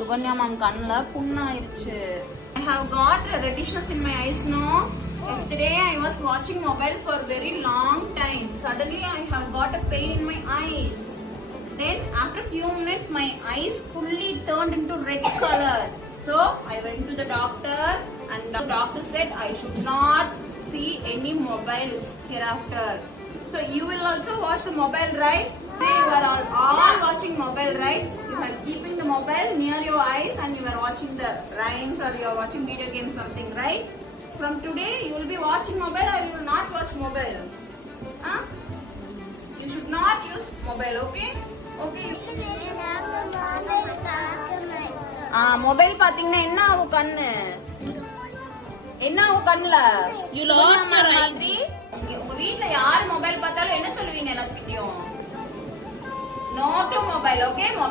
Sukanya ma'am கண்ணுல புண்ணாயிருச்சு. I have got redishness in my eyes, no? Yesterday I was watching mobile for very long time. Suddenly I have got a pain in my eyes. Then after few minutes my eyes fully turned into red color. So I went to the doctor and the doctor said I should not see any mobiles hereafter. So you will also watch the mobile, right? You are all watching mobile, right? You are keeping the mobile near your eyes and you are watching the rhymes or you are watching video games something, right? From today you will be watching mobile or you will not watch mobile. Huh? You should not use mobile, okay? Okay. Mobile பாத்தீங்கன்னா என்ன ஆகும் கண்ணு? என்ன ஆகும் கண்ணுல? You lost your eyes. உங்க வீட்ல யார் மொபைல் பார்த்தாலும் என்ன சொல்லுவீங்க எல்லாத்துக்கிட்டயும்? No to mobile, okay? Mobile